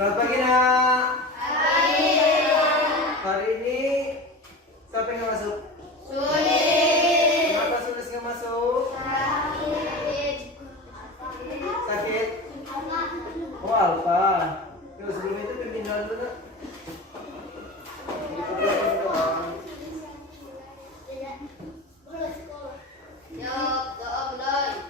Selamat pagi nak. Pagi. Hari ini siapa yang nggak masuk? Sulit. Kenapa Sulis nggak masuk? Sakit. Sakit? Oh Alfa. Yuk sebelum itu pimpin doa dulu nak. Gitu dulu pimpin doa. Yuk, doa mulai.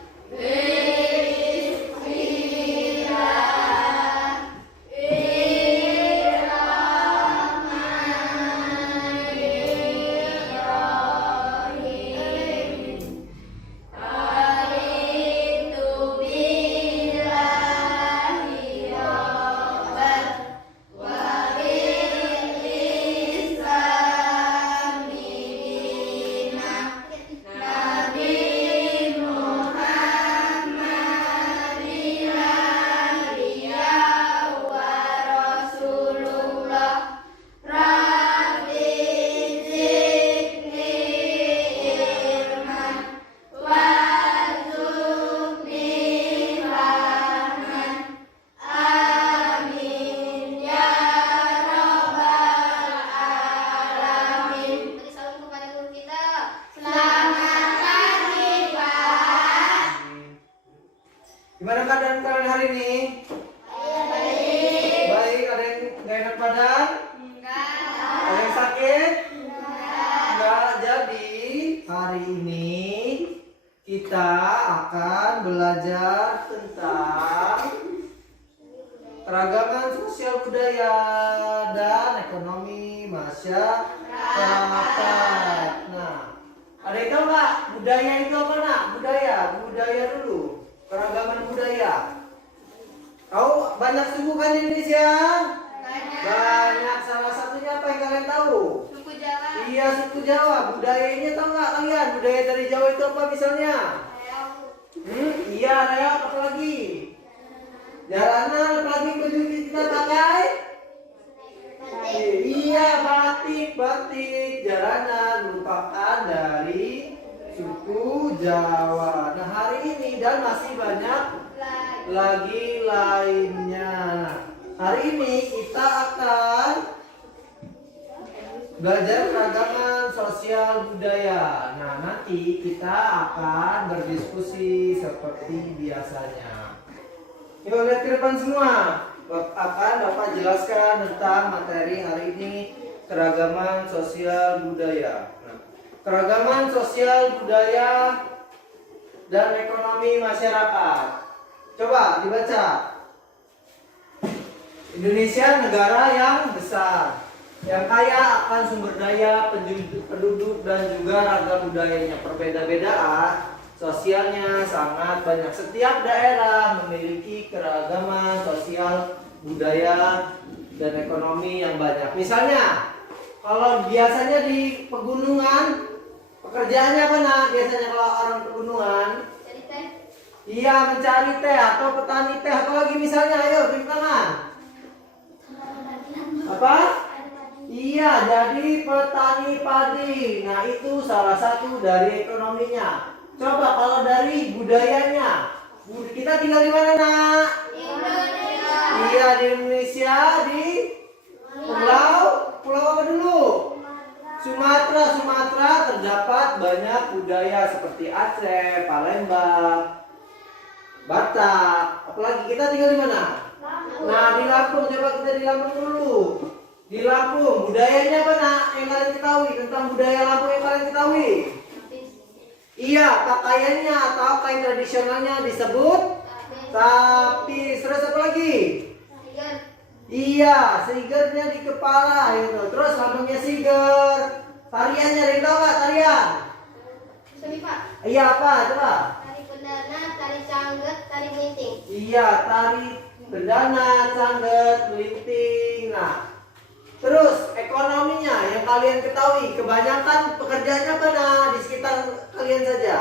Gimana keadaan kalian hari ini? Baik. Ada yang nggak enak badan? Ada yang sakit? Enggak. Jadi hari ini kita akan belajar tentang keragaman sosial budaya dan ekonomi masyarakat. Nah, ada yang tahu nggak budaya itu apa nak? Budaya dulu. Keragaman budaya. Tahu banyak suku kan di Indonesia? Banyak. Salah satunya apa yang kalian tahu? Suku Jawa. Iya, suku Jawa. Budayanya tahu nggak kalian? Budaya dari Jawa itu apa misalnya? Iya, reok. Apa lagi? Jalanan. Apa lagi baju kita pakai? Iya, batik. Jalanan merupakan dari suku Jawa. Nah, hari ini dan masih banyak lagi lainnya. Hari ini kita akan belajar keragaman sosial budaya. Nah, nanti kita akan berdiskusi seperti biasanya. Yuk lihat ke depan semua. Akan Bapak jelaskan tentang materi hari ini, keragaman sosial budaya. Keragaman sosial budaya dan ekonomi masyarakat. Coba dibaca. Indonesia negara yang besar, yang kaya akan sumber daya penduduk dan juga ragam budayanya. Perbedaan sosialnya sangat banyak. Setiap daerah memiliki keragaman sosial budaya dan ekonomi yang banyak. Misalnya, kalau biasanya di pegunungan, pekerjaannya apa nak? Biasanya kalau orang pegunungan, Cari teh. iya mencari teh atau petani teh. Apalagi misalnya, ayo beri tangan. Apa? Iya, jadi petani padi. Nah, itu salah satu dari ekonominya. Coba kalau dari budayanya, kita tinggal di mana nak? Indonesia. Iya, di Indonesia, di pulau apa dulu? Sumatera terdapat banyak budaya seperti Aceh, Palembang, Batak. Apalagi kita tinggal di mana? Nah, di Lampung. Coba kita di Lampung dulu. Di Lampung, budayanya apa nak yang kalian ketahui tentang budaya Lampung yang kalian ketahui? Iya, pakaiannya atau kain tradisionalnya disebut tapis. Terus apa lagi? Iya, sigernya di kepala gitu. Terus lambangnya siger. Tariannya ada yang tahu nggak tarian? Iya apa? Coba. Tari pendana, tari cangget, tari melinting. Iya, tari bendana, cangget, melinting. Nah, terus ekonominya yang kalian ketahui, kebanyakan pekerjaannya apa nah di sekitar kalian saja?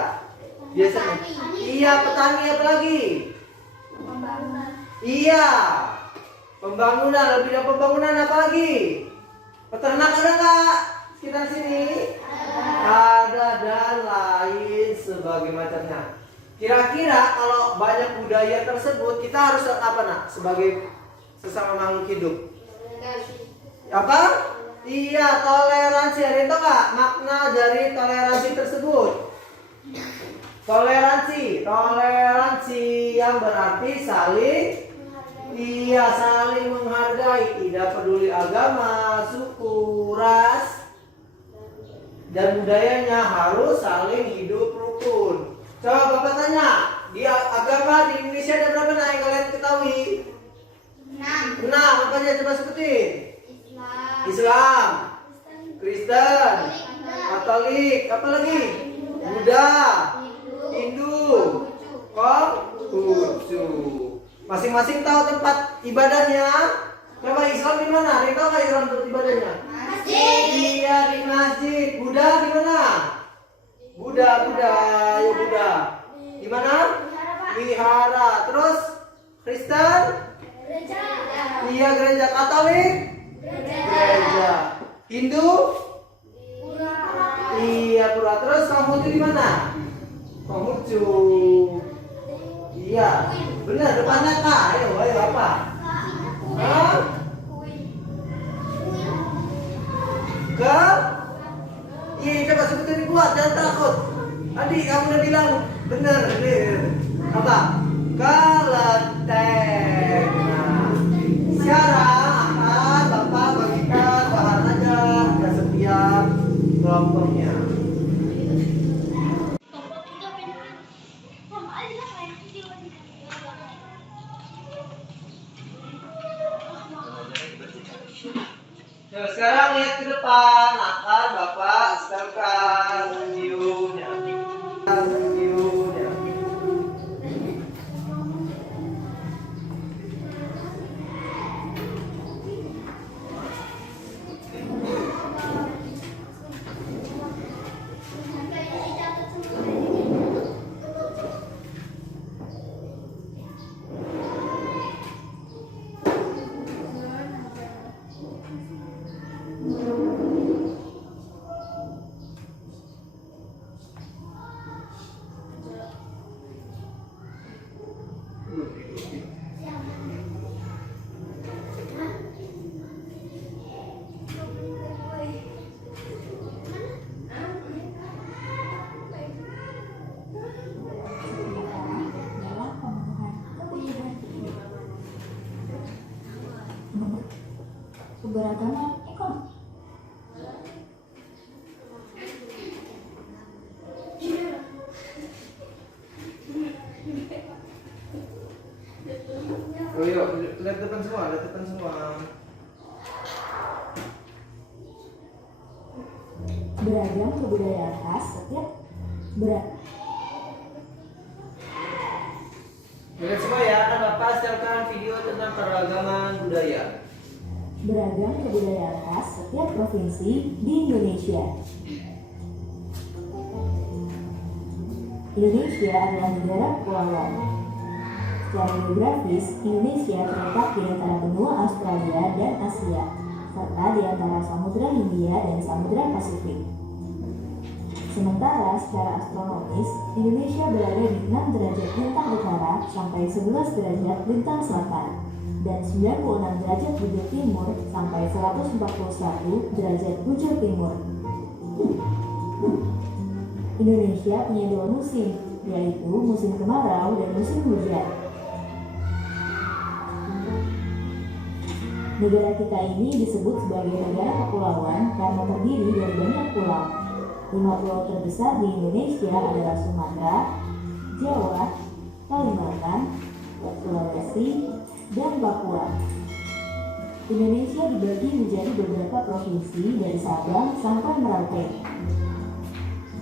Biasanya. Iya, petani apa lagi? Iya. Pembangunan, lebih dari pembangunan apa lagi? Peternak ada nggak sekitar sini? Ada dan lain sebagai macamnya. Kira-kira kalau banyak budaya tersebut kita harus apa nak? Sebagai sesama makhluk hidup? Apa? Iya, toleransi. Ada itu nggak makna dari toleransi tersebut? Toleransi yang berarti saling, iya, saling menghargai, tidak peduli agama, suku, ras, dan budayanya, harus saling hidup rukun. Coba Bapak tanya, di agama di Indonesia ada berapa yang kalian ketahui? 6. Apa aja coba sebutin? Islam, Kristen, Katolik, apa lagi? Buddha, Hindu, Konghucu. Masing-masing tahu tempat ibadahnya. Coba Islam di mana? Ada yang tahu nggak Islam tempat ibadahnya? Masjid. Iya, di masjid. Buddha di mana? Buddha. Di mana? Wihara. Terus Kristen? Iya, gereja. Katolik? Gereja. Hindu? Iya, pura. Terus Konghucu di mana? Konghucu. Iya, benar. Depannya K. Ayo apa? Hah? Ke? Iya, coba sebutin kuat, jangan takut. Adik, kamu udah bilang bener. Apa? Kelenteng. Nah, sekarang akan Bapak bagikan bahan ajar ke setiap kelompoknya. Nah, sekarang lihat ke depan, akan Bapak stempelkan videonya. Keberagaman ekonomi. Oh iya, lihat depan semua. Beragam kebudayaan khas setiap Lihat semua ya, akan Bapak stempelkan video tentang keragaman budaya. beragam kebudayaan khas setiap provinsi di Indonesia. Indonesia adalah negara kepulauan. Secara geografis, Indonesia terletak di antara benua Australia dan Asia, serta di antara Samudra Hindia dan Samudra Pasifik. Sementara secara astronomis, Indonesia berada di 6 derajat lintang utara sampai 11 derajat lintang selatan, dan 96 derajat bujur timur sampai 141 derajat bujur timur. Indonesia punya 2 musim, yaitu musim kemarau dan musim hujan. Negara kita ini disebut sebagai negara kepulauan karena terdiri dari banyak pulau. 5 pulau terbesar di Indonesia adalah Sumatera, Jawa, Kalimantan, Sulawesi, dan Papua. Indonesia dibagi menjadi beberapa provinsi dari Sabang sampai Merauke.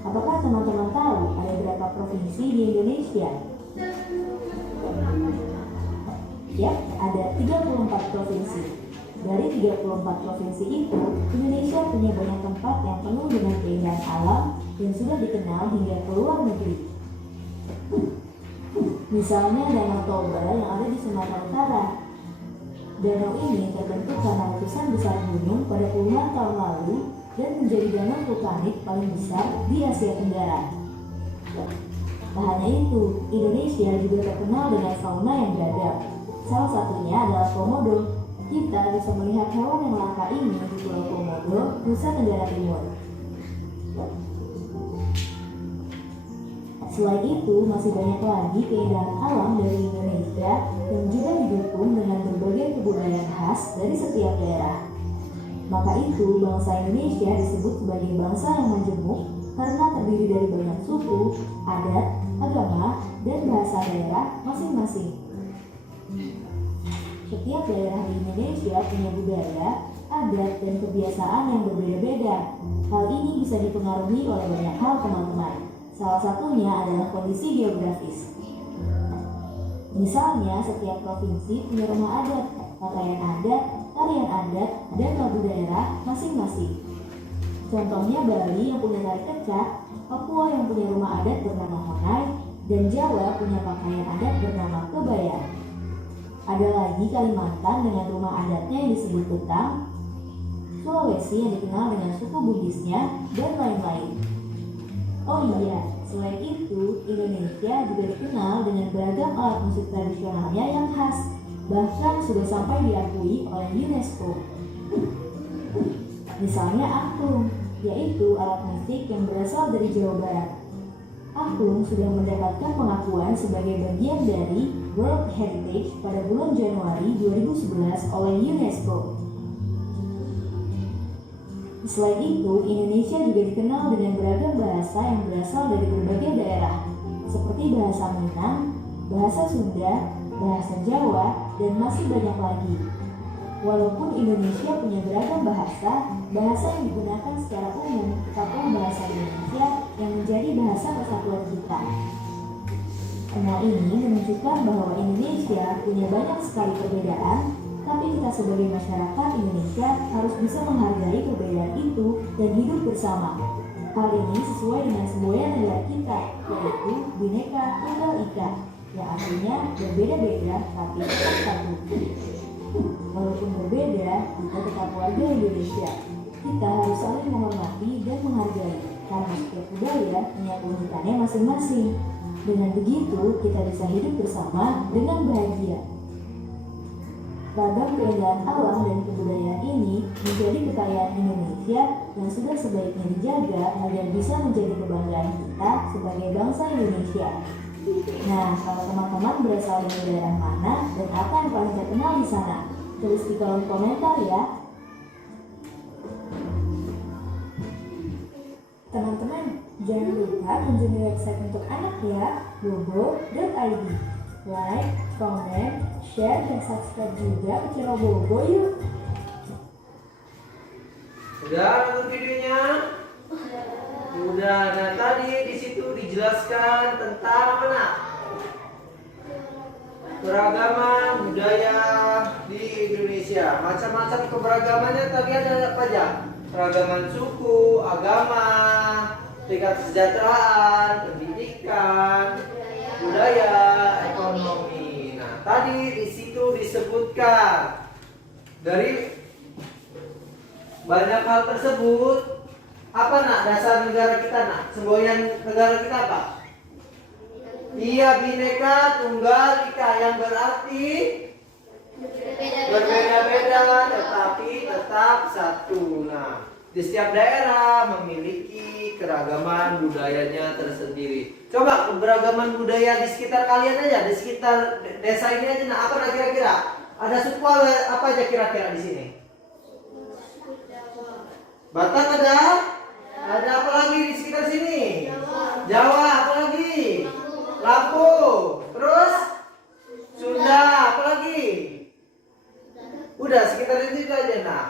Apakah teman-teman tahu ada berapa provinsi di Indonesia? Ya, ada 34 provinsi. Dari 34 provinsi itu, Indonesia punya banyak tempat yang penuh dengan keindahan alam yang sudah dikenal hingga ke luar negeri. Misalnya Danau Toba yang ada di Sumatera Utara. Danau ini terbentuk karena letusan besar gunung pada puluhan tahun lalu dan menjadi danau vulkanik paling besar di Asia Tenggara. Tak hanya itu, Indonesia juga terkenal dengan fauna yang beragam. Salah satunya adalah komodo. Kita bisa melihat hewan yang langka ini di Pulau Komodo, Nusa Tenggara Timur. Selain itu, masih banyak lagi keindahan alam dari Indonesia yang juga didukung dengan berbagai kebudayaan khas dari setiap daerah. Maka itu, bangsa Indonesia disebut sebagai bangsa yang majemuk karena terdiri dari banyak suku, adat, agama, dan bahasa daerah masing-masing. Setiap daerah di Indonesia punya budaya, adat, dan kebiasaan yang berbeda-beda. Hal ini bisa dipengaruhi oleh banyak hal, teman-teman. Salah satunya adalah kondisi geografis. Misalnya, setiap provinsi punya rumah adat, pakaian adat, tarian adat, dan lagu daerah masing-masing. Contohnya Bali yang punya tari kecak, Papua yang punya rumah adat bernama Honai, dan Jawa punya pakaian adat bernama kebaya. Ada lagi Kalimantan dengan rumah adatnya yang disebut Betang, Sulawesi yang dikenal dengan suku Bugisnya, dan lain-lain. Oh iya, selain itu, Indonesia juga dikenal dengan beragam alat musik tradisionalnya yang khas, bahkan sudah sampai diakui oleh UNESCO. Misalnya angklung, yaitu alat musik yang berasal dari Jawa Barat. Angklung sudah mendapatkan pengakuan sebagai bagian dari World Heritage pada bulan Januari 2011 oleh UNESCO. Selain itu, Indonesia juga dikenal dengan beragam bahasa yang berasal dari berbagai daerah, seperti bahasa Minang, bahasa Sunda, bahasa Jawa, dan masih banyak lagi. Walaupun Indonesia punya beragam bahasa, bahasa yang digunakan secara umum tetaplah bahasa Indonesia yang menjadi bahasa persatuan kita. Hal ini menunjukkan bahwa Indonesia punya banyak sekali perbedaan, tapi kita sebagai masyarakat Indonesia harus bisa menghargai perbedaan itu dan hidup bersama. Hal ini sesuai dengan semboyan negara kita, yaitu Bhinneka Tunggal Ika, yang artinya berbeda-beda tapi tetap satu. Walaupun berbeda, kita tetap warga Indonesia. Kita harus saling menghormati dan menghargai, karena setiap budaya punya keunikannya masing-masing. Dengan begitu, kita bisa hidup bersama dengan bahagia. Ragam keindahan alam dan kebudayaan ini menjadi kekayaan Indonesia yang sudah sebaiknya dijaga agar bisa menjadi kebanggaan kita sebagai bangsa Indonesia. Nah, kalau teman-teman berasal dari daerah mana dan apa yang paling terkenal di sana, tulis di kolom komentar ya. Teman-teman, jangan lupa kunjungi website untuk anak ya, bobo.id. Like, comment, share, dan subscribe juga ke channel Bobo yuk. Udah nonton videonya? Udah. Nah, tadi di situ dijelaskan tentang mana? Keragaman budaya di Indonesia. Macam-macam keberagamannya tadi ada apa aja? Keragaman suku, agama, tingkat kesejahteraan, pendidikan, budaya, ekonomi. Nah, tadi di situ disebutkan dari banyak hal tersebut, apa nak dasar negara kita nak? Semboyan negara kita apa? Iya, Bhinneka Tunggal Ika, yang berarti berbeda-beda tetapi tetap satu. Nah, di setiap daerah memiliki keragaman budayanya tersendiri. Coba keberagaman budaya di sekitar kalian aja, di sekitar desa ini aja. Nah, apa kira-kira? Ada suku apa aja kira-kira di sini? Batak ada? Ada apa lagi di sekitar sini? Jawa, apa lagi? Lampung. Terus? Sunda, apa lagi? Udah sekitar itu aja. Nah,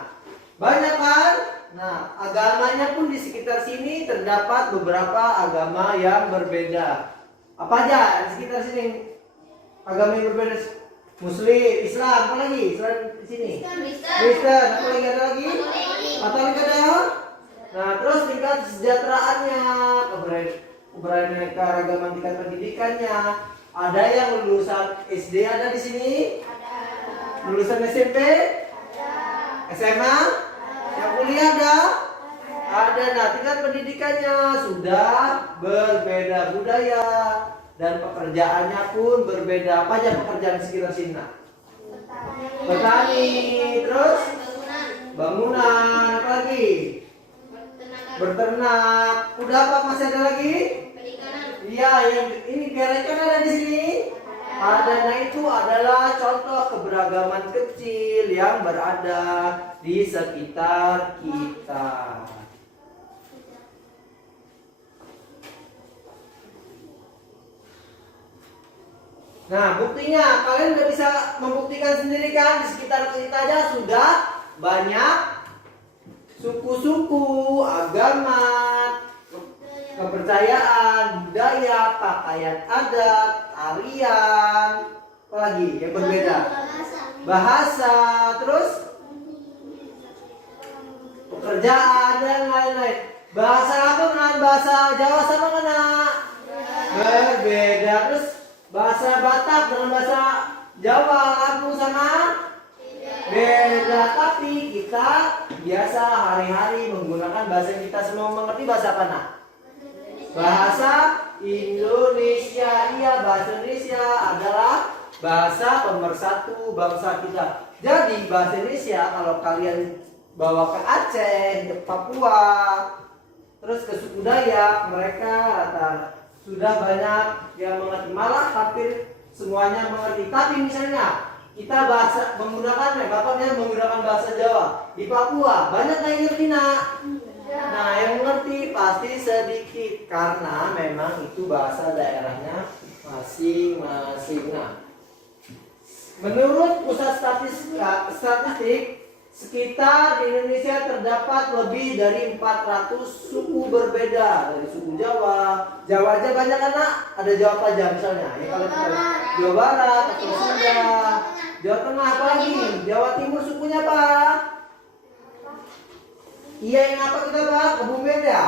banyak kan? Nah, agamanya pun di sekitar sini terdapat beberapa agama yang berbeda. Apa aja di sekitar sini? Agama yang berbeda. Muslim, Islam, apa lagi? Selain di sini? Kristen, apa lagi ada lagi? Katolik ada? Nah, terus tingkat kesejahteraannya, keragaman tingkat pendidikannya. Ada yang lulusan SD ada di sini? Lulusan SMP? SMA? Yang kuliah ada? Ada. Nah, tingkat pendidikannya sudah berbeda budaya dan pekerjaannya pun berbeda. Apa aja pekerjaan di sekitar sini? Nah? Petani. Terus Bangunan. bangunan. Apa lagi? Bertenaga. Berternak. Udah apa? Masih ada lagi? Perikanan. Iya, yang ini biar ikan ada di sini. Ada. Nah itu adalah contoh keberagaman kecil yang berada di sekitar kita. Nah, buktinya kalian udah bisa membuktikan sendiri kan, di sekitar kita aja sudah banyak suku-suku, agama, kepercayaan, budaya, pakaian adat, tarian, apa lagi yang berbeda? Bahasa, terus pekerjaan dan lain-lain. Bahasa apa dengan bahasa Jawa sama mana? Berbeda. Terus bahasa Batak dengan bahasa Jawa, Lampung sama beda. Tapi kita biasa hari-hari menggunakan bahasa yang kita semua mengerti. Bahasa apa nak? Bahasa Indonesia. Iya, bahasa Indonesia adalah bahasa pemersatu bangsa kita. Jadi bahasa Indonesia kalau kalian bawa ke Aceh, ke Papua, terus ke suku Dayak, mereka sudah banyak yang mengerti, malah hampir semuanya mengerti. Tapi misalnya kita bapaknya menggunakan bahasa Jawa di Papua, banyak yang ngerti nak. Nah, yang mengerti pasti sedikit karena memang itu bahasa daerahnya masing-masing. Nah, menurut pusat statistik, sekitar di Indonesia terdapat lebih dari 400 suku berbeda. Dari suku Jawa aja banyak kan nak? Ada Jawa apa aja misalnya? Ya, kalau kita Jawa Barat, atau Sunda, Jawa Tengah, apa lagi? Jawa Timur sukunya apa? Iya, yang apa kita Pak? Kebumen ya.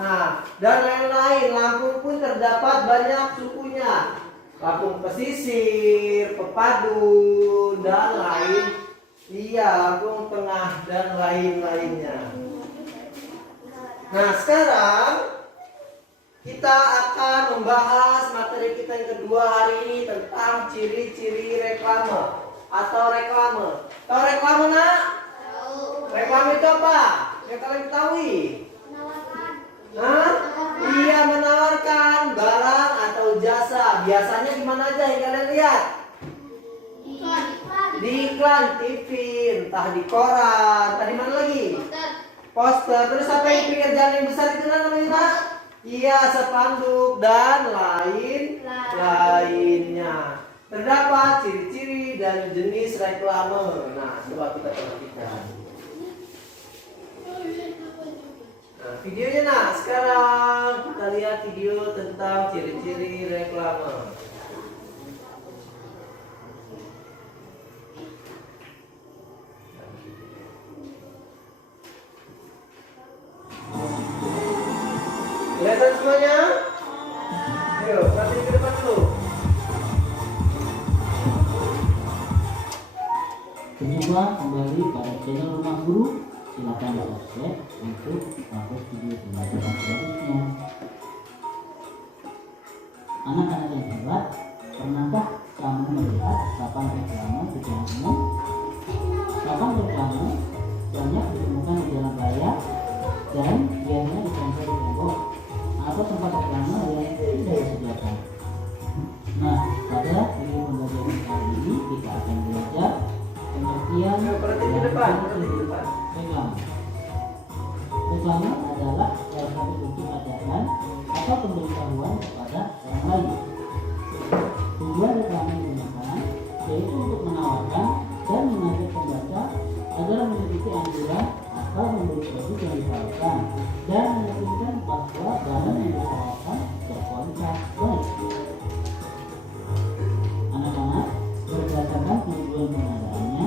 Nah, dan lain-lain. Lampung pun terdapat banyak sukunya. Lampung pesisir, Pepadu, dan lain. Iya, Lampung Tengah dan lain-lainnya. Nah, sekarang kita akan membahas materi kita yang kedua hari ini tentang ciri-ciri reklame atau reklame. Tahu reklame nak? Reklame itu apa? Yang kalian ketahui? Hah? Iya, menawarkan barang atau jasa. Biasanya di mana aja yang kalian lihat? Di iklan TV, entah di koran, entah di mana lagi? Poster. Terus apa yang pinggir jalan yang besar itu namanya Pak? Iya, spanduk dan lainnya. Terdapat ciri-ciri dan jenis reklame. Nah, coba kita perhatikan. Nah, videonya nah, sekarang kita lihat video tentang ciri-ciri reklame. Kelihatan semuanya? Ayo, perhatiin ke depan dulu. Berjumpa kembali pada channel Rumah Guru. Silakan subscribe untuk upload video pembelajaran selanjutnya. Anak-anak yang hebat, pernahkah kamu melihat papan reklame di jalan umum? Papan reklame banyak ditemukan di jalan raya dan biasanya ditempel di tembok atau tempat reklame yang tidak disediakan. Nah, pada video pembelajaran kali ini kita akan belajar pengertian Perhatiin ke depan, perhatiin ke depan. reklame. Reklame adalah salah satu bentuk ajakan atau pemberitahuan kepada orang lain. Tujuan reklame digunakan yaitu untuk menawarkan dan mengajak pembaca agar mengikuti anjuran atau membeli produk yang ditawarkan dan meyakinkan bahwa barang yang ditawarkan berkualitas baik. Anak-anak, berdasarkan tujuan pengadaannya,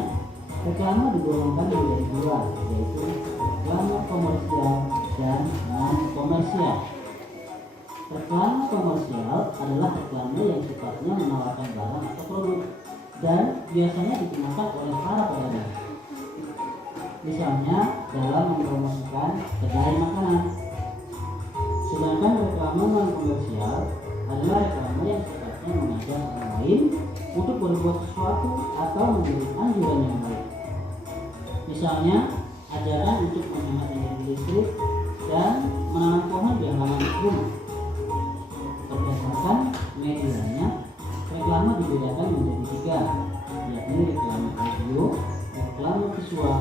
reklame digolongkan menjadi dua, yaitu reklame komersial dan non-komersial. Reklame komersial adalah reklame yang sifatnya menawarkan barang atau produk dan biasanya digunakan oleh para pedagang. Misalnya dalam mempromosikan kedai makanan. Sedangkan reklame non-komersial adalah reklame yang sifatnya mengajak orang lain untuk berbuat sesuatu atau memberi anjuran yang baik. Misalnya, ajaran untuk menghemat energi listrik dan menanam pohon di halaman rumah. Berdasarkan medianya, reklame dibedakan menjadi 3, yakni reklame audio, reklame visual,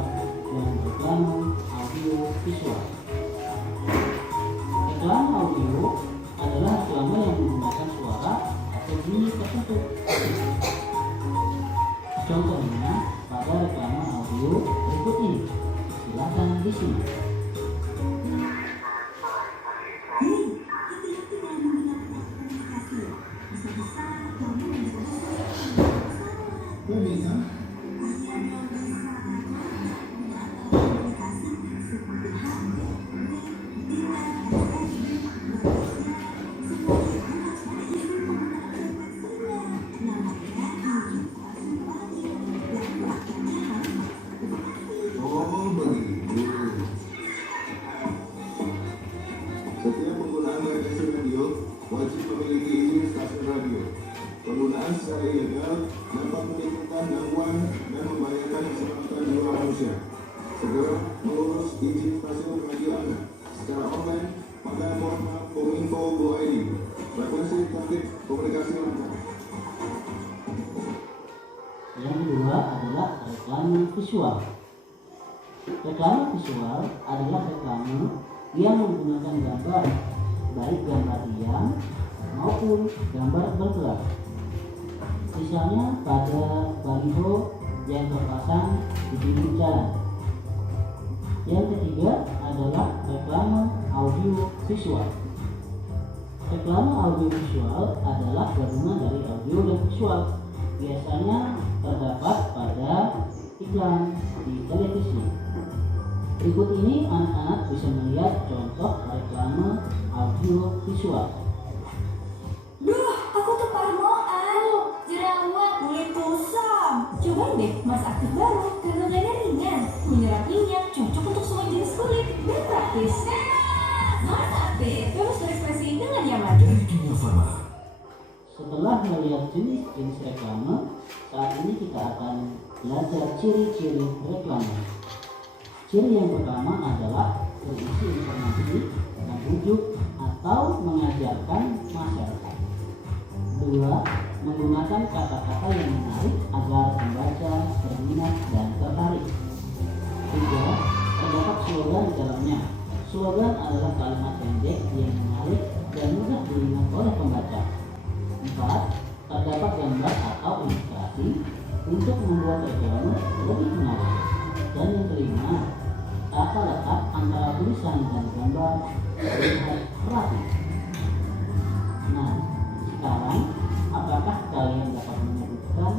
dan reklame audio visual. Reklame audio adalah reklame yang menggunakan suara atau bunyi tertentu. Contohnya pada reklame audio berikut ini. Silakan di sini. Setiap penggunaan stasiun radio wajib memiliki izin stasiun radio. Penggunaan secara ilegal dapat menimbulkan gangguan dan membahayakan keselamatan jiwa manusia. Segera mengurus izin stasiun radio Anda secara online pada portal kominfo.id. Frekuensi tertib komunikasi lancar. Yang kedua adalah reklame visual. Reklame visual adalah reklame yang menggunakan gambar, baik gambar diam maupun gambar bergerak. Misalnya pada baliho yang terpasang di pinggir jalan. Yang ketiga adalah reklame audio visual. Reklame audio visual adalah gabungan dari audio dan visual. Biasanya terdapat pada iklan di televisi. Berikut ini anak-anak bisa melihat contoh reklame audio visual. Duh, aku tuh parnoan, jerawat, kulit kusam. Cobain deh Mas Aktif baru, kandungannya ringan, menyerap minyak, cocok untuk semua jenis kulit, dan praktis. Mas Aktif, bebas berekspresi dengan nyaman. Dari Kimia Farma. Setelah melihat jenis-jenis reklame, saat ini kita akan belajar ciri-ciri reklame. Ciri yang pertama adalah berisi informasi, membujuk atau mengajarkan masyarakat. 2. Menggunakan kata-kata yang menarik agar pembaca berminat dan tertarik. 3. Terdapat slogan di dalamnya. Slogan adalah kalimat pendek yang menarik dan mudah diingat oleh pembaca. 4. Terdapat gambar atau ilustrasi untuk membuat reklame lebih menarik. Dan yang kelima, tata letak antara tulisan dan gambar terlihat rapi. Nah, sekarang apakah kalian dapat menyebutkan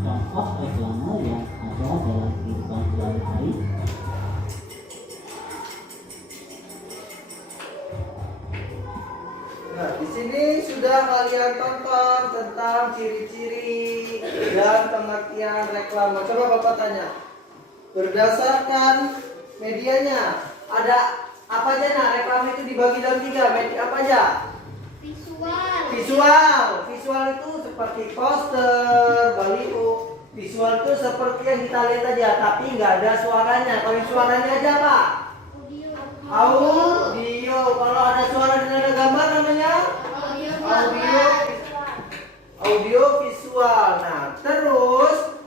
contoh reklame yang ada dalam kehidupan sehari-hari? Nah, di sini sudah kalian tonton tentang ciri-ciri dan pengertian reklame. Coba Bapak tanya. Berdasarkan medianya, ada apa aja? Nah, reklame itu dibagi dalam 3. Media apa aja? Visual itu seperti poster, baliho. Visual itu seperti yang kita lihat aja, tapi nggak ada suaranya. Kalau yang suaranya aja apa? Audio. Kalau ada suara dan ada gambar namanya audio visual. Nah, terus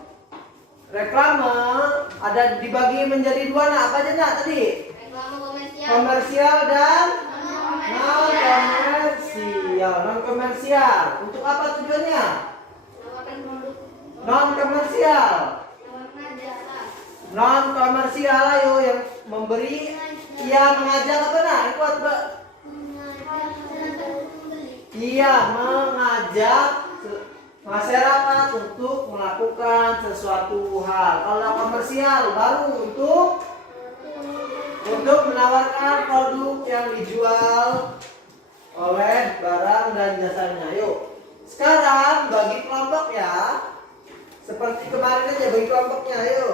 reklame ada dibagi menjadi 2. Nah, apa aja nak tadi? Komersial dan non komersial. Non komersial untuk apa tujuannya? Non komersial. Non komersial ayo yang memberi, yang mengajak apa nah? Ikut iya, mengajak masyarakat untuk melakukan sesuatu hal. Kalau komersial baru untuk menawarkan produk yang dijual oleh barang dan jasanya. Yuk, sekarang bagi kelompok ya. Seperti kemarin aja bagi kelompoknya. Ayo.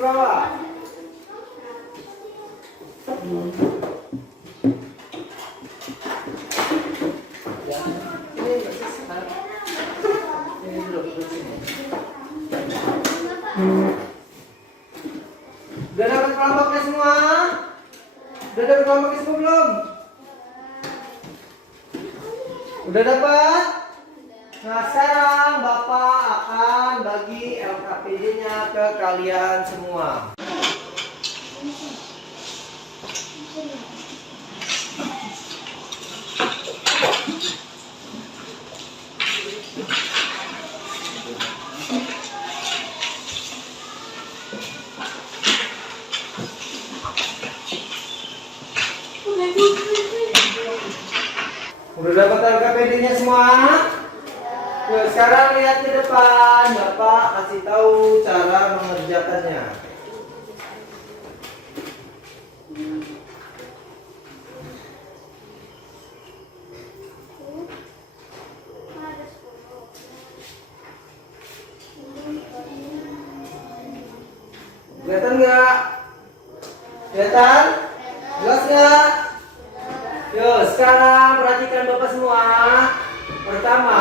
bawah. Ya, ini duduk sini. Udah dapat kelompoknya semua? Udah dapat kelompoknya semua belum? Udah dapat? Nah sekarang Bapak akan bagi LKPD-nya ke kalian semua. Udah dapat LKPD-nya semua? Yuk, sekarang lihat ke depan, Bapak kasih tahu cara mengerjakannya. Kelihatan nggak? Kelihatan? Jelas nggak? Yuk, sekarang perhatikan Bapak semua. Pertama,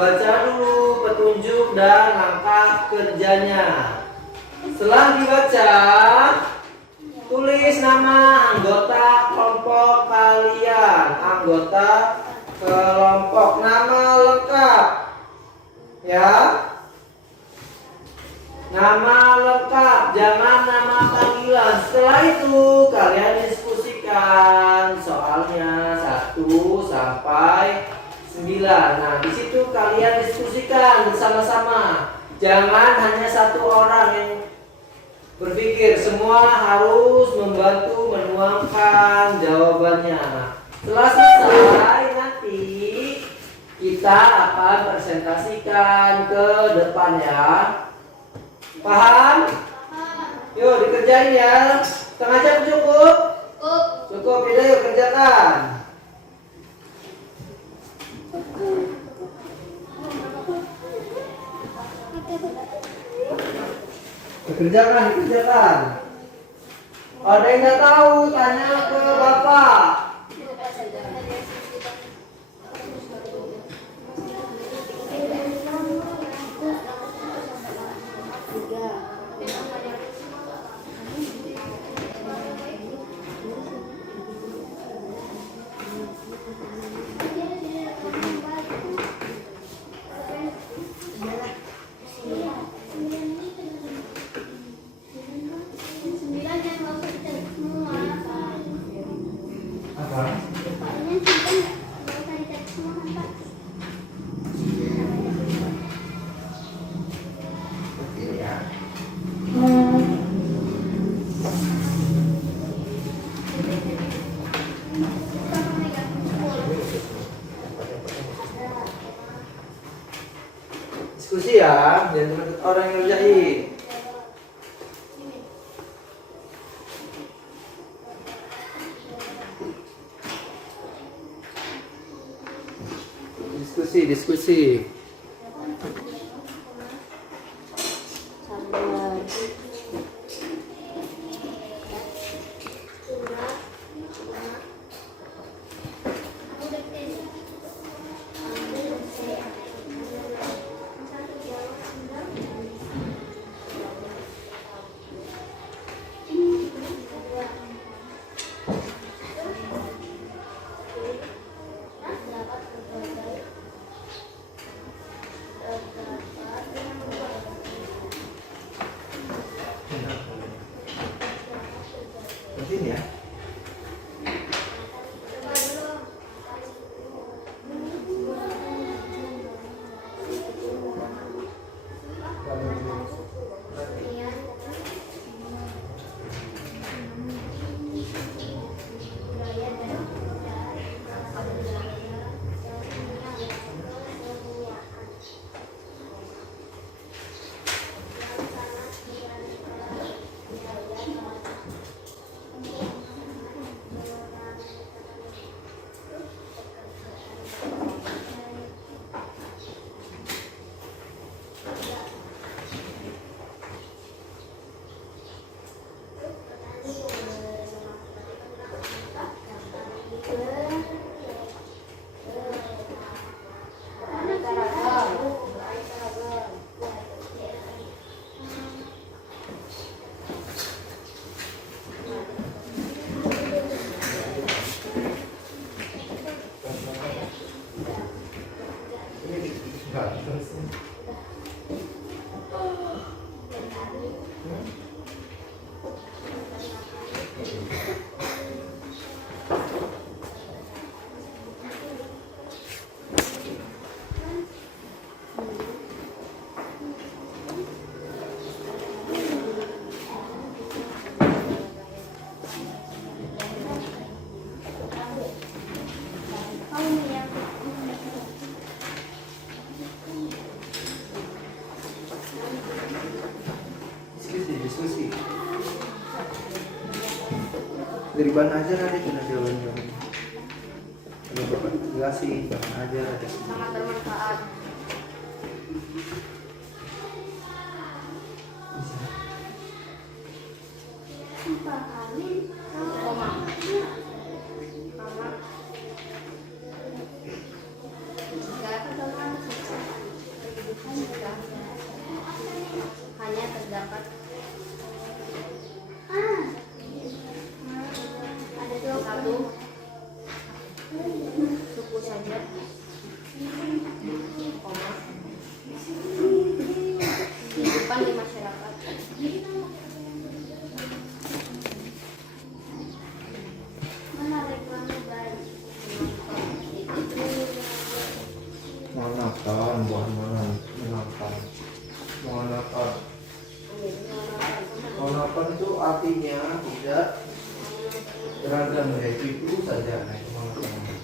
baca dulu petunjuk dan langkah kerjanya. Setelah dibaca, tulis nama anggota kelompok kalian. Anggota kelompok, nama lengkap. Ya. Nama lengkap, jangan nama panggilan. Setelah itu, kalian diskusikan soalnya 1 sampai 9. Nah, di situ kalian diskusikan bersama-sama. Jangan hanya satu orang yang berpikir, semua harus membantu menuangkan jawabannya. Setelah selesai, nanti kita akan presentasikan ke depan ya. Paham? Yuk dikerjain ya. Setengah jam cukup? Cukup, yuk kerjakan. Dikerjakan. Ada yang nggak tahu, tanya ke Bapak. Diskusi ya, jangan cuma orang yang ngerjain. Diskusi. Dari bahan ajar ada kena jawaban. Ini Bapak jelasin bahan ajar ada. Sangat bermanfaat. Koma. Koma. Jika hanya terdapat satu suku saja, koma, kehidupan di masyarakat. Mengenakan, bukan mengenakan. Mengenakan. Mengenakan itu artinya tidak beragam, yaitu itu saja. Nah, itu mengenakan.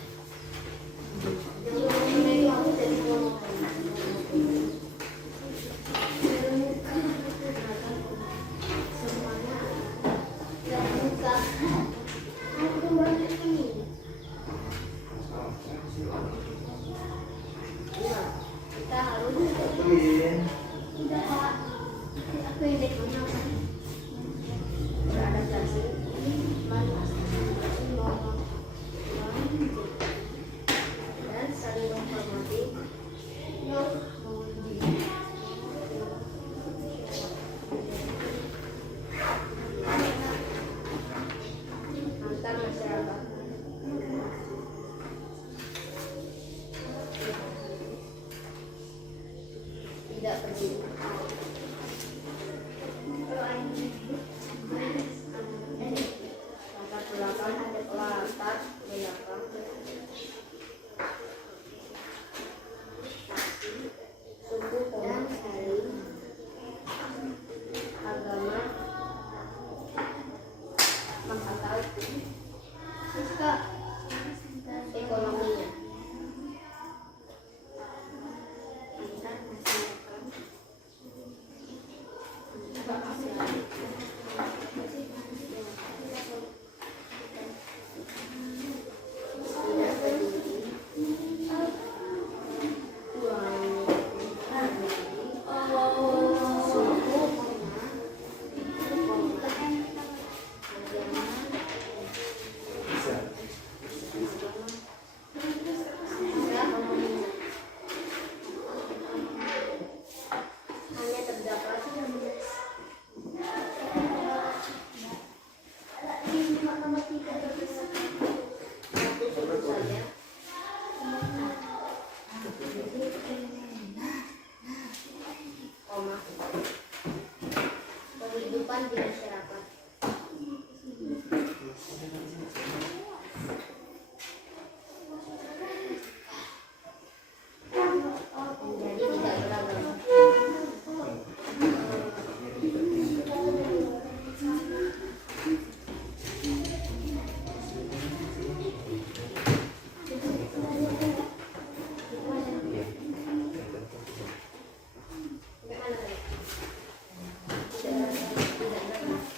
Kita harus Betul. beradaptasi dan saling menghormati antar masyarakat. Tidak peduli latar belakang suku, dan saling agama atau ekonominya. Antar masyarakat tidak peduli suku, Bisa. hanya terdapat satu suku saja, koma, kehidupan di masyarakat. Menjadi tidak beragam. Bagaimana? Tidak beragam.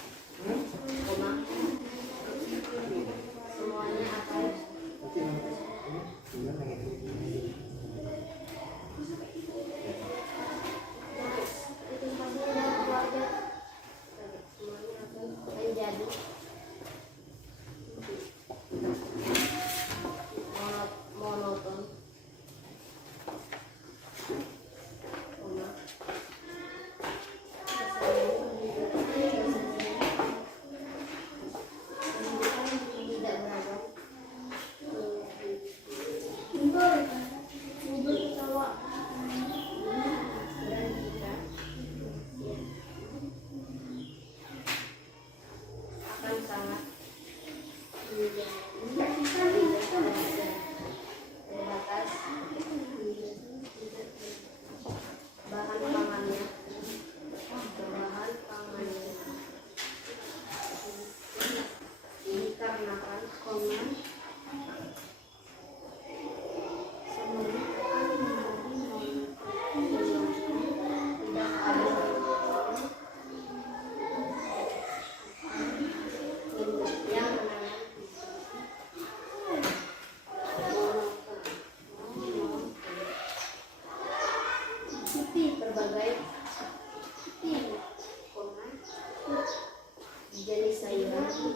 atau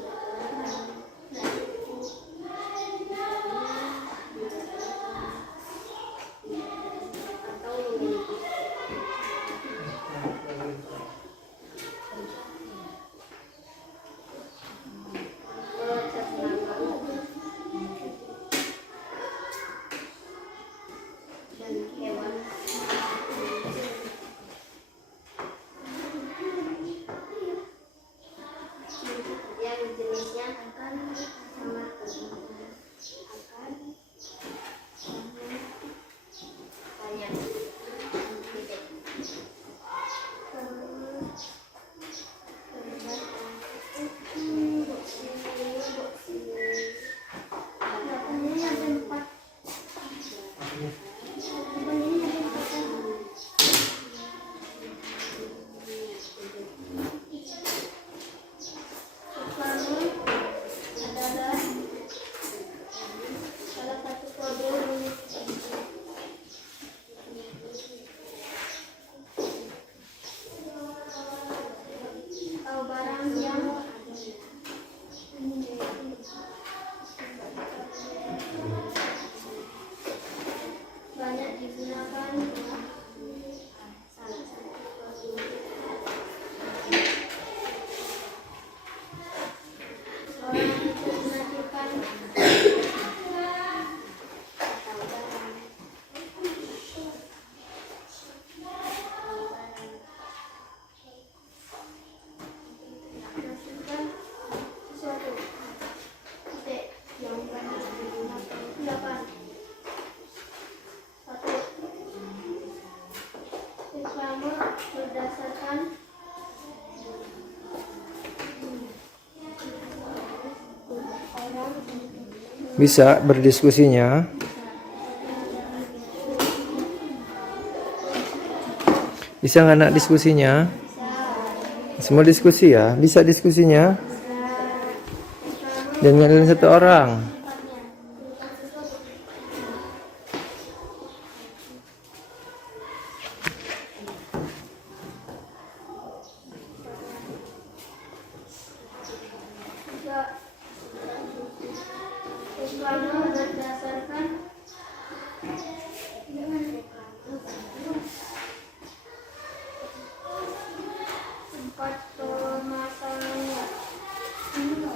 memiliki. Dan hewan yang jenisnya akan sama akan banyak titik. Adalah salah satu kode atau barang yang banyak digunakan. Salah satu kode orang itu mengajukan atau barang mengajukan sesuatu titik yang banyak digunakan. 8. 1. Reklame berdasarkan orang. Bisa berdiskusinya. Bisa nggak nak diskusinya? Semua diskusi ya? Bisa diskusinya? Jangan ngeliatin satu orang. Reklame berdasarkan tempat pemasangannya. 4.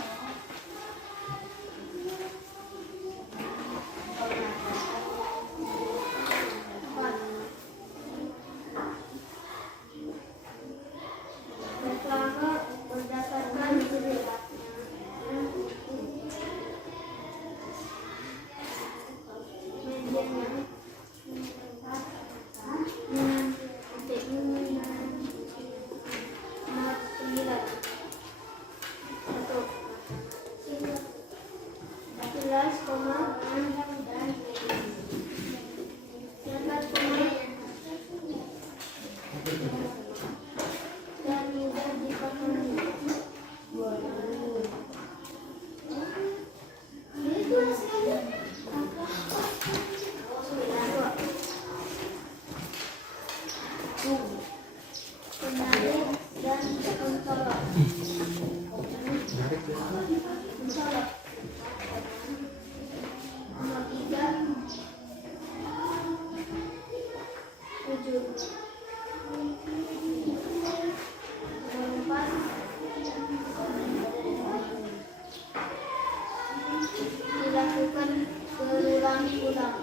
Reklame berdasarkan dan mudah dipahami. Menarik dan mencolok. Mencolok. Nomor 3. 7. Nomor 4. Dilakukan berulang-ulang.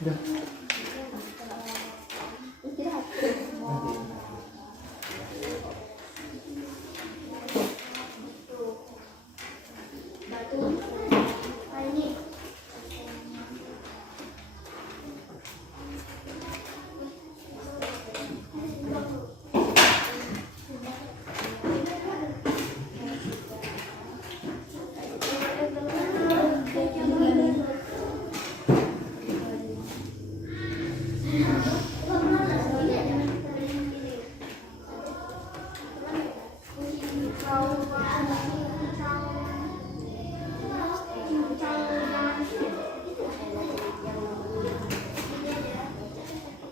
Udah. Istirahat. Batu. Ah, ini.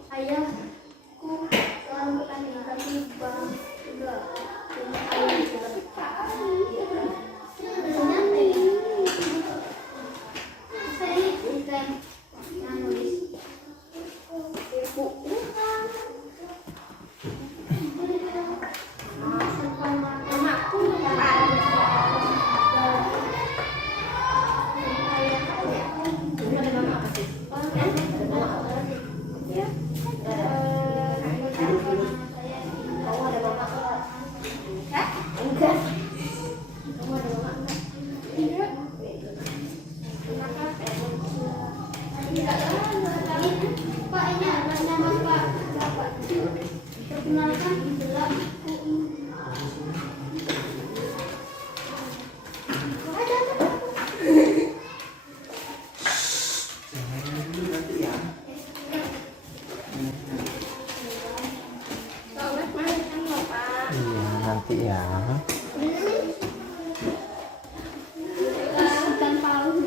Ayahku selalu kasih bangga dengan ayahku. Saya bukan yang nulis buku. Anakku Pak, ini nama Pak. Perkenalkan itulah Iya, nanti ya. ikan paus.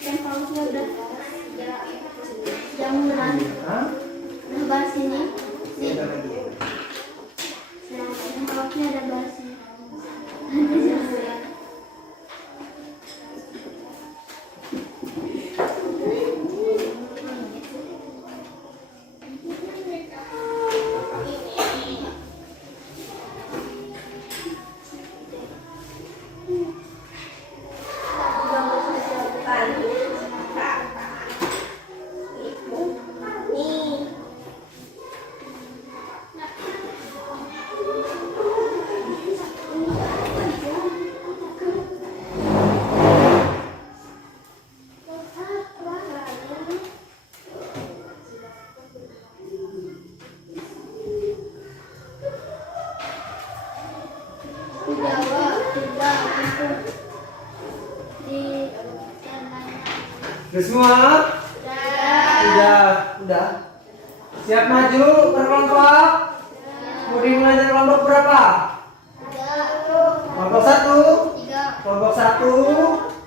Ikan pausnya udah jamuran. Hah? Nah, bahas ini. Nih, Ada lagi. nah, ikan pausnya ada bahasnya. Jawa sudah untuk di Udah semua? Udah. Siap maju per kelompok? Mau dimulai dari kelompok berapa? Kelompok 1, kelompok 1,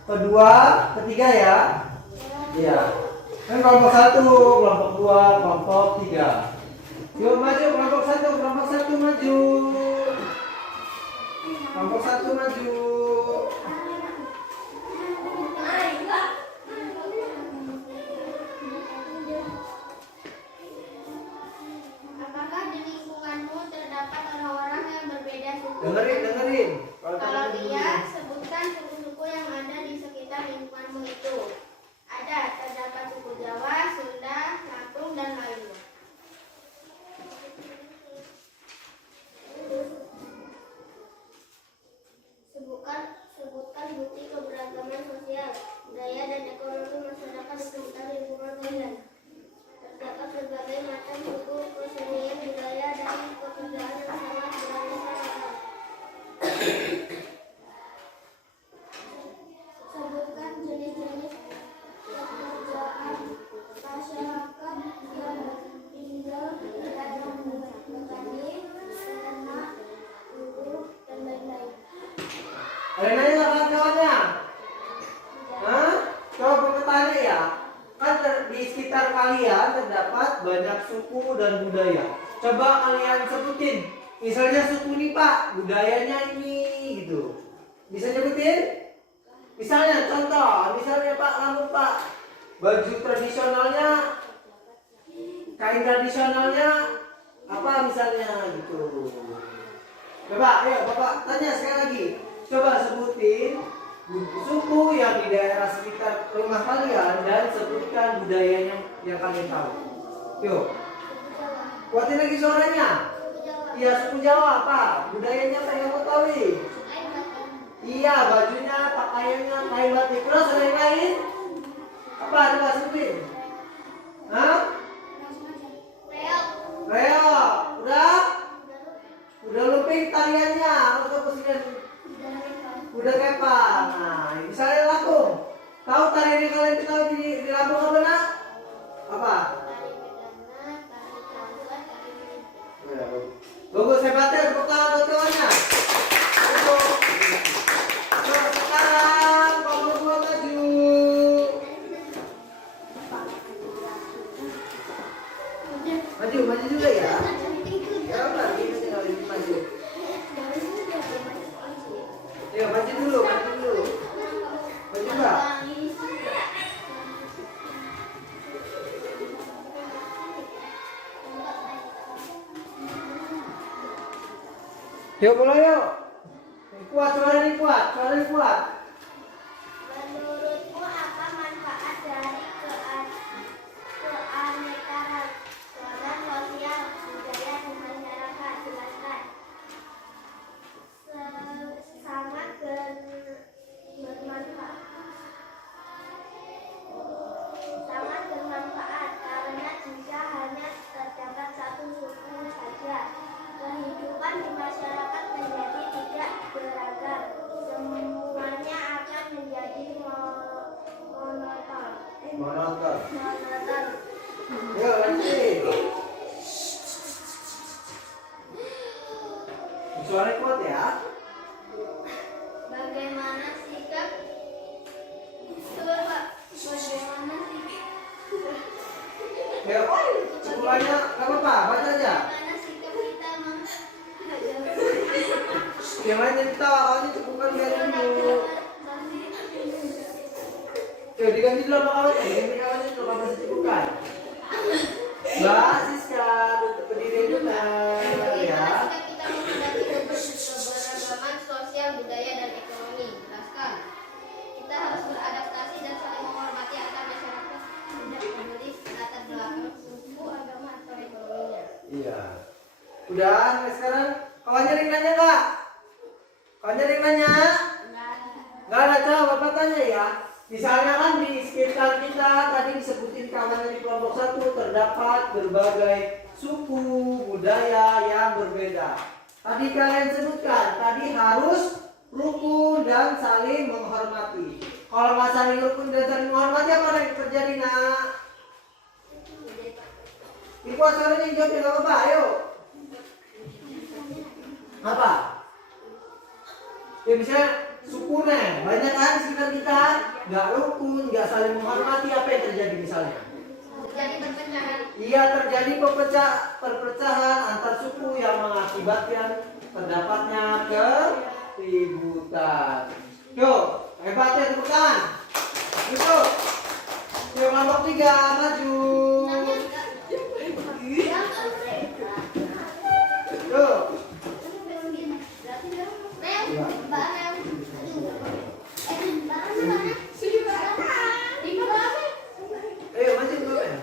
kedua, ketiga ya? Iya. Kan kelompok 1, kelompok 2, kelompok 3. Yuk maju kelompok 1, kelompok 1 maju. Kelompok 1 maju. Apakah di lingkunganmu terdapat orang-orang yang berbeda suku? Dengerin. Kalau iya, sebutkan suku-suku yang ada di sekitar lingkunganmu itu. Ada, terdapat suku Jawa, Sunda, Lampung, dan lainnya. Sebutkan bukti keberagaman sosial, budaya, dan ekonomi masyarakat di sekitar lingkungan kalian. Terdapat berbagai macam suku, kesenian, budaya, dan pekerjaan yang sangat beraneka ragam. Sebutkan jenis-jenis pekerjaan masyarakat yang tinggal dalam petani, peternak, buruh, dan lain-lain. Ada nanya nggak kawan-kawannya? Hah? Coba bertanya ya. Kan di sekitar kalian terdapat banyak suku dan budaya. Coba kalian sebutin. Misalnya suku ini Pak, budayanya ini gitu. Bisa nyebutin? Misalnya contoh, misalnya Pak Lampung Pak, Baju tradisionalnya, kain tradisionalnya apa misalnya gitu. Coba, ayo Bapak tanya sekali lagi. Coba sebutin suku yang di daerah sekitar rumah kalian dan sebutkan budayanya yang kalian tahu. Yuk, kuatin lagi suaranya. Iya, suku Jawa apa? Budayanya saya mau tahu. Iya, bajunya, pakaiannya, kain batik. Terus ada yang lain? Apa? Coba sebutin. Hah? Reok. Udah? Udah luping tariannya. Atau kesini? Udah kepang. Nah, misalnya Lampung. Tahu tarian yang kalian tahu di Lampung apa nak? Apa? Bagus, hebatnya. Tepuk tangan buat kawannya. Sekarang kamu berdua maju. Maju juga ya. Ya udah, ini tinggal ini maju. Ya, maju dulu. Maju enggak? Yuk mulai yuk. Suaranya kuat. Menurutmu apa manfaat dari keanekaragaman sosial budaya di masyarakat? Jelaskan. Sangat bermanfaat. Sangat bermanfaat karena jika hanya terdapat satu suku saja, kehidupan di masyarakat menjadi tidak beragam. Semuanya akan menjadi monoton. Yuk lanjut. Suaranya kuat ya. Bagaimana sikap Yuk, semuanya nggak apa-apa, baca aja. bagaimana sikap kita Yang lainnya kita awalnya cukupkan dari dulu. Yuk diganti dulu sama kawan. Diganti kawannya dulu kamu bisa cukupkan. Mbak Siska, untuk berdiri dulu ya. sikap kita menghadapi keberagaman sosial, budaya, dan ekonomi? Jelaskan. Kita harus beradaptasi dan saling menghormati antar masyarakat, tidak peduli latar belakang, suku, agama, atau ekonominya. Iya. Udah, sampai sekarang kawannya ada yang nanya nggak? Kawannya ada yang nanya? Nggak ada, coba Bapak tanya ya. Misalnya kan di sekitar kita tadi disebutin kawannya di kelompok 1 terdapat berbagai suku, budaya yang berbeda. Tadi kalian sebutkan, tadi harus rukun dan saling menghormati. Kalau nggak saling rukun dan saling menghormati apa yang terjadi nak? Ikuat suaranya hijau tidak apa-apa, ayo. Apa? Ya misalnya suku nih, banyak kan sekitar kita nggak rukun, nggak saling menghormati, apa yang terjadi misalnya? Terjadi perpecahan. Iya, terjadi perpecahan antar suku yang mengakibatkan terdapatnya keributan. Yuk, hebatnya tepuk tangan. Yuk, kelompok 3 maju. Yuk. Ayo maju dulu ya.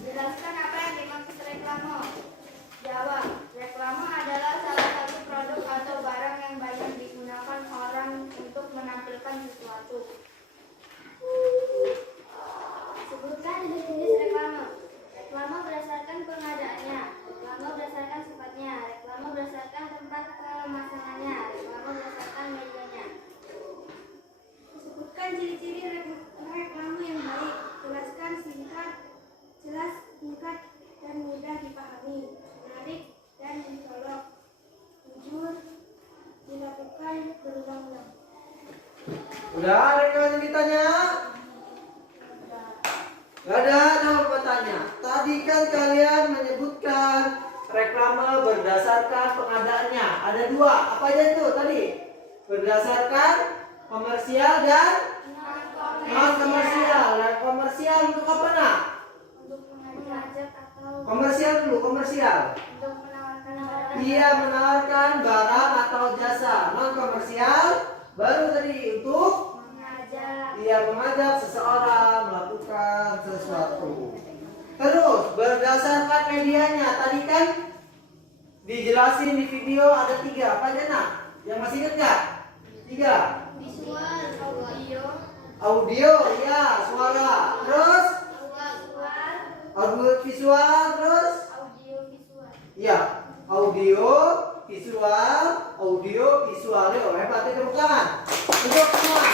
Jelaskan apa yang dimaksud reklame. Jawab. Reklame adalah salah satu produk atau barang yang banyak digunakan orang untuk menampilkan sesuatu. Sebutkan jenis-jenis reklame. Reklame berdasarkan pengadaannya. Reklame berdasarkan sifatnya. Reklame berdasarkan tempat pemasangannya. Reklame berdasarkan medianya. Sebutkan ciri-ciri reklame yang baik. Jelaskan jelas, singkat, dan mudah dipahami. Menarik dan mencolok. Jujur, dilakukan berulang-ulang. Udah ada yang ditanya? Gak ada, coba tanya. Tadi kan kalian menyebutkan reklame berdasarkan pengadaannya. Ada dua. Apa aja itu tadi? Berdasarkan komersial dan non komersial. Nah, komersial untuk apa nak? Untuk mengajak atau Komersial dulu, komersial. untuk menawarkan barang. Iya, menawarkan barang atau jasa. Non komersial baru tadi untuk mengajak seseorang melakukan sesuatu. Terus berdasarkan medianya, tadi kan dijelasin di video ada 3. Apa aja nak? Yang masih ingat nggak? 3. Visual, audio, Audio, ya, suara. Terus audio visual, terus audio visual. ya, audio visual. Yuk, hebat itu tepuk tangan. Untuk semua.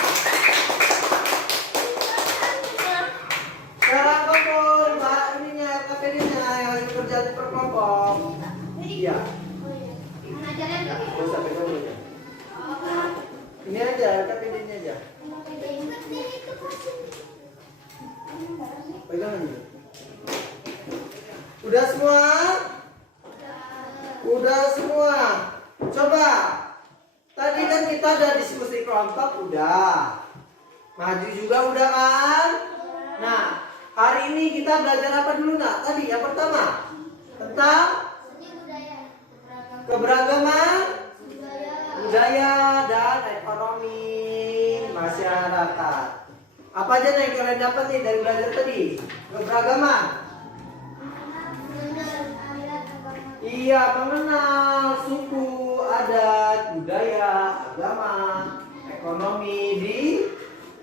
Sekarang kumpul, Mbak, ininya, KPD-nya yang lagi kerja di perkelompok. Iya. Oh iya. Mengajarnya enggak? Gak usah pegang dulu ya. Ini aja, KPD-nya aja. Pegang aja. Udah semua? Udah semua. Coba. Tadi kan kita udah diskusi kelompok, udah. Maju juga udah kan? Nah, hari ini kita belajar apa dulu nak? Tadi yang pertama tentang Seni budaya. keberagaman Budaya. budaya dan ekonomi masyarakat. Apa aja nih yang kalian dapat nih dari belajar tadi? Keberagaman. Mengenal adat agama. Iya, mengenal suku, adat, budaya, agama, ekonomi di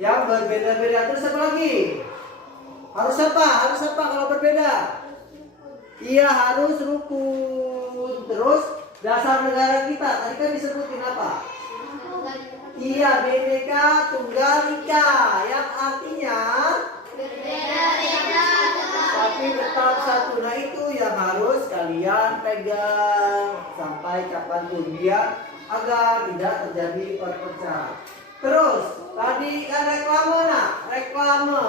yang berbeda-beda. Terus apa lagi? Harus apa? Harus apa kalau berbeda? Iya, harus rukun. Terus dasar negara kita tadi kan disebutin apa? Iya, Bhinneka Tunggal Ika, yang artinya Berbeda-beda. tapi tetap satu. Nah, itu yang harus kalian pegang sampai kapanpun dia agar tidak terjadi perpecahan. Terus tadi kan reklame nak, reklame.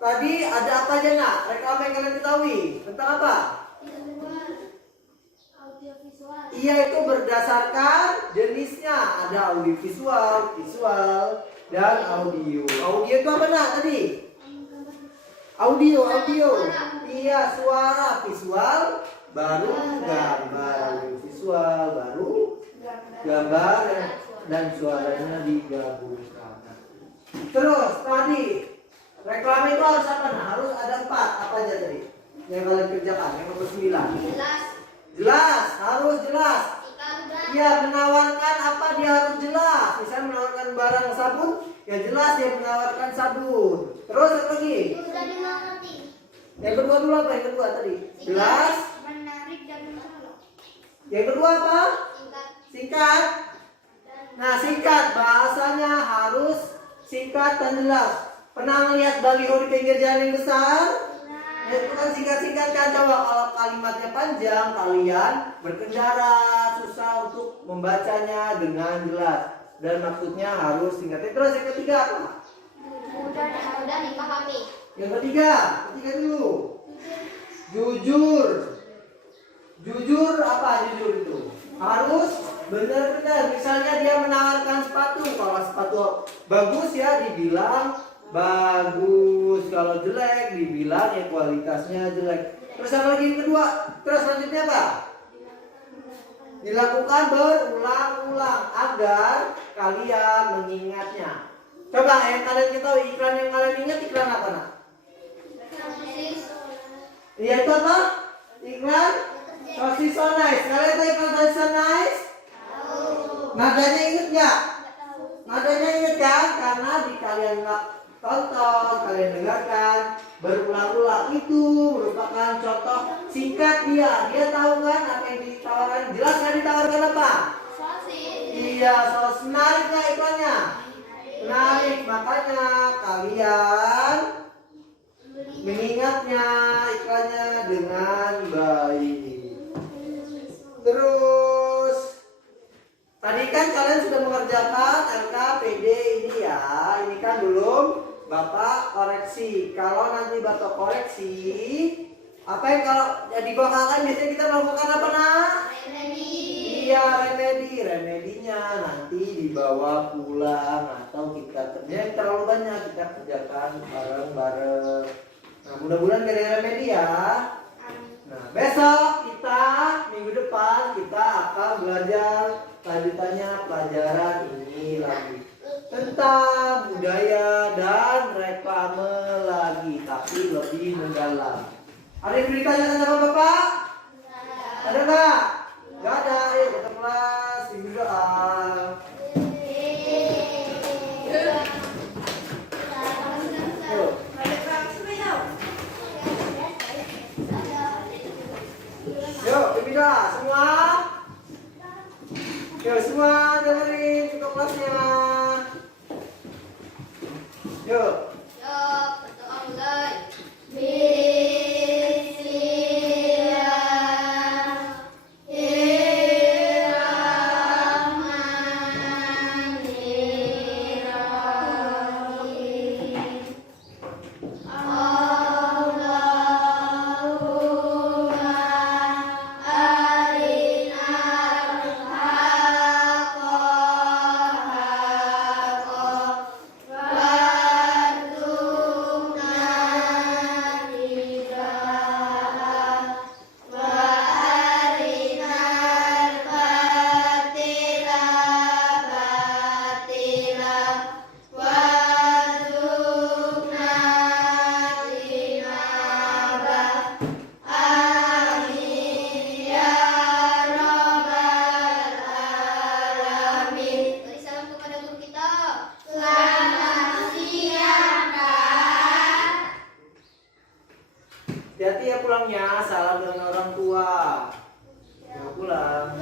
Tadi ada apa aja nak? Reklame yang kalian ketahui tentang apa? Audiovisual. Iya, itu berdasarkan jenisnya. Ada audiovisual, visual, dan audio. Audio itu apa nak tadi? Audio. Iya, suara. Visual baru gambar. Visual baru gambar dan suaranya digabungkan. Terus tadi reklame itu harus apa nah? Harus ada 4. Apa aja tadi yang kalian kerjakan? Yang nomor 9. Jelas, harus jelas. Iya, menawarkan apa dia harus jelas. Misalnya menawarkan barang sabun, ya jelas dia menawarkan sabun. Terus apa lagi? Sudah dimengerti. Yang kedua dulu apa? Yang kedua tadi jelas. Menarik dan menarik. Yang kedua apa? Singkat. Nah, singkat, bahasanya harus singkat dan jelas. Pernah lihat baliho di pinggir jalan yang besar? Ya, itu kan singkat-singkat kan. Coba kalau kalimatnya panjang, kalian berkendara susah untuk membacanya dengan jelas. Dan maksudnya harus singkat. Terus yang ketiga apa? Mudah dipahami. Yang ketiga dulu. Jujur. Jujur apa jujur itu? Harus benar-benar. Misalnya dia menawarkan sepatu, kalau sepatu bagus ya dibilang bagus, kalau jelek dibilang ya kualitasnya jelek. Terus apa lagi yang kedua? Terus selanjutnya apa? Dilakukan berulang-ulang agar kalian mengingatnya. Coba yang kalian ketahui, iklan yang kalian ingat iklan apa nak? Iya, itu apa? Iklan sosis so nice. Kalian tahu iklan sosis so nice? Nadanya inget nggak? Nadanya inget kan? Karena di kalian nggak tonton, kalian dengarkan berulang-ulang, itu merupakan contoh singkat dia. Dia tahu kan apa yang ditawarkan? Jelas kan ditawarkan apa? Sosis. Iya, sos menarik nggak iklannya? Menarik, makanya kalian mengingatnya iklannya dengan baik. Terus tadi kan kalian sudah mengerjakan LKPD ini ya. Ini kan belum Bapak koreksi. Kalau nanti Bapak koreksi, Apa yang kalau di bawah KKN biasanya kita melakukan apa nak? Iya, remedinya nanti dibawa pulang atau kita kerjain terlalu banyak, kita kerjakan bareng-bareng. Nah, mudah-mudahan gak ada remedi ya. Nah, besok kita minggu depan kita akan belajar lanjutannya pelajaran ini lagi tentang budaya dan reklame lagi, tapi lebih mendalam. Ada yang bertanya sama Bapak? Ada nggak? Nggak ada. Ayo kita kelas minggu doa. Yuk, Bibida, semua. Yuk, semua dengerin untuk kelasnya. Yuk. Hati-hati ya pulangnya, salam dengan orang tua. Mau pulang.